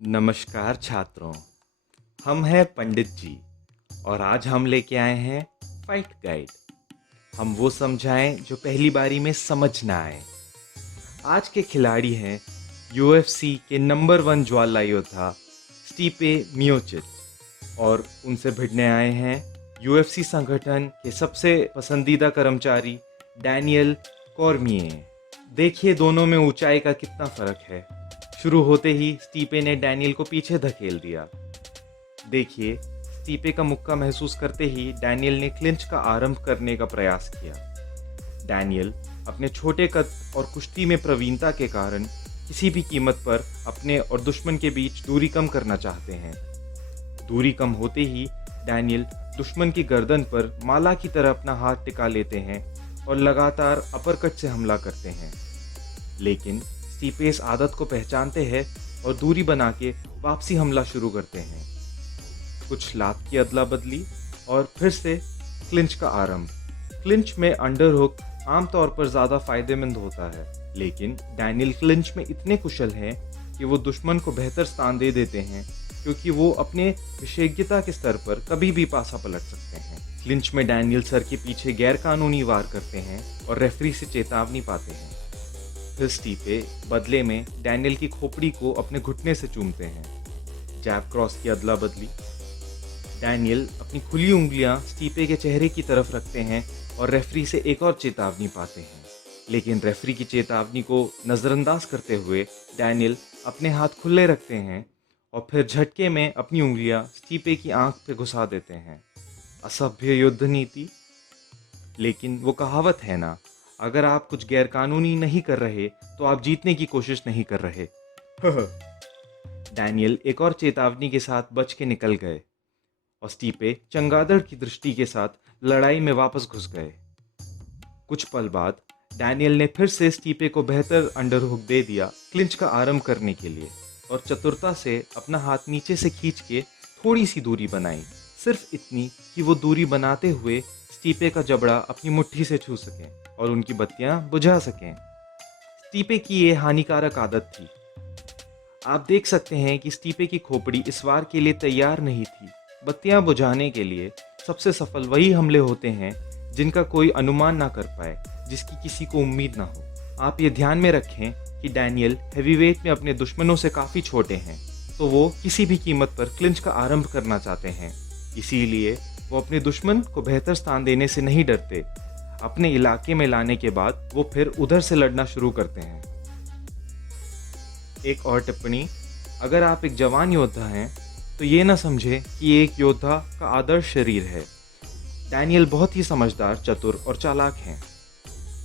नमस्कार छात्रों, हम हैं पंडित जी और आज हम लेके आए हैं फाइट गाइड। हम वो समझाएं जो पहली बारी में समझ ना आए। आज के खिलाड़ी हैं यूएफसी के नंबर 1 ज्वाला योद्धा स्टिपे मियोचिच और उनसे भिड़ने आए हैं यूएफसी संगठन के सबसे पसंदीदा कर्मचारी डैनियल कॉर्मिये। देखिए दोनों में ऊंचाई का कितना फर्क है। शुरू होते ही स्टीपे ने डैनियल को पीछे धकेल दिया। देखिए, स्टीपे का मुक्का महसूस करते ही डैनियल ने क्लिंच का आरंभ करने का प्रयास किया। डैनियल अपने छोटे कद और कुश्ती में प्रवीणता के कारण किसी भी कीमत पर अपने और दुश्मन के बीच दूरी कम करना चाहते हैं। दूरी कम होते ही डैनियल दुश्मन की गर्दन पर माला की तरह अपना हाथ टिका लेते हैं और लगातार अपरकट से हमला करते हैं। लेकिन स्टीपे इस आदत को पहचानते हैं और दूरी बना के वापसी हमला शुरू करते हैं। कुछ लात की अदला बदली और फिर से क्लिंच का आरंभ। क्लिंच में अंडरहुक आमतौर पर ज़्यादा फायदेमंद होता है, लेकिन डैनियल क्लिंच में इतने कुशल हैं कि वो दुश्मन को बेहतर स्थान दे देते हैं, क्योंकि वो अपने विशेषज्ञता के स्तर पर कभी भी पासा पलट सकते हैं। क्लिंच में डैनियल सर के पीछे गैरकानूनी वार करते हैं और रेफरी से चेतावनी पाते हैं। फिर स्टीपे बदले में डैनियल की खोपड़ी को अपने घुटने से चूमते हैं। जैब क्रॉस की अदला बदली। डैनियल अपनी खुली उंगलियां स्टीपे के चेहरे की तरफ रखते हैं और रेफरी से एक और चेतावनी पाते हैं, लेकिन रेफरी की चेतावनी को नज़रअंदाज करते हुए डैनियल अपने हाथ खुले रखते हैं और फिर झटके में अपनी उंगलियां स्टीपे की आंख पे घुसा देते हैं। असभ्य युद्ध नीति। लेकिन वो कहावत है ना, अगर आप कुछ गैरकानूनी नहीं कर रहे तो आप जीतने की कोशिश नहीं कर रहे। डैनियल एक और चेतावनी के साथ बच के निकल गए और स्टीपे चमगादड़ की दृष्टि के साथ लड़ाई में वापस घुस गए। कुछ पल बाद डैनियल ने फिर से स्टीपे को बेहतर अंडरहुक दे दिया क्लिंच का आरंभ करने के लिए और चतुरता से अपना हाथ नीचे से खींच के थोड़ी सी दूरी बनाई, सिर्फ इतनी कि वो दूरी बनाते हुए स्टीपे का जबड़ा अपनी मुट्ठी से छू सकें और उनकी बत्तियां बुझा सकें। स्टीपे की ये हानिकारक आदत थी। आप देख सकते हैं कि स्टीपे की खोपड़ी इस वार के लिए तैयार नहीं थी। बत्तियां बुझाने के लिए सबसे सफल वही हमले होते हैं जिनका कोई अनुमान ना कर पाए, जिसकी किसी को उम्मीद ना हो। आप ये ध्यान में रखें कि डैनियल हैवीवेट में अपने दुश्मनों से काफ़ी छोटे हैं, तो वो किसी भी कीमत पर क्लिंच का आरंभ करना चाहते हैं। इसीलिए वो अपने दुश्मन को बेहतर स्थान देने से नहीं डरते। अपने इलाके में लाने के बाद वो फिर उधर से लड़ना शुरू करते हैं। एक और टिप्पणी, अगर आप एक जवान योद्धा हैं तो ये ना समझें कि ये एक योद्धा का आदर्श शरीर है। डैनियल बहुत ही समझदार, चतुर और चालाक हैं।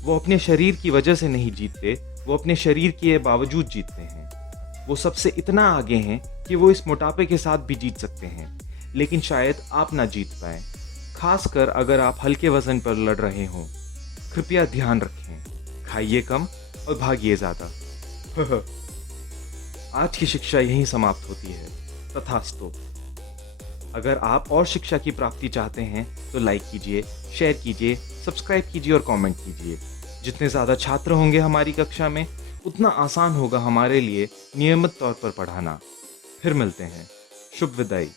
वो अपने शरीर की वजह से नहीं जीतते, वो अपने शरीर के बावजूद जीतते हैं। वो सबसे इतना आगे हैं कि वो इस मोटापे के साथ भी जीत सकते हैं, लेकिन शायद आप ना जीत पाएं, खासकर अगर आप हल्के वजन पर लड़ रहे हों। कृपया ध्यान रखें, खाइए कम और भागिए ज़्यादा। आज की शिक्षा यहीं समाप्त होती है। तथास्तु। अगर आप और शिक्षा की प्राप्ति चाहते हैं तो लाइक कीजिए, शेयर कीजिए, सब्सक्राइब कीजिए और कमेंट कीजिए। जितने ज़्यादा छात्र होंगे हमारी कक्षा में, उतना आसान होगा हमारे लिए नियमित तौर पर पढ़ाना। फिर मिलते हैं। शुभ विदाई।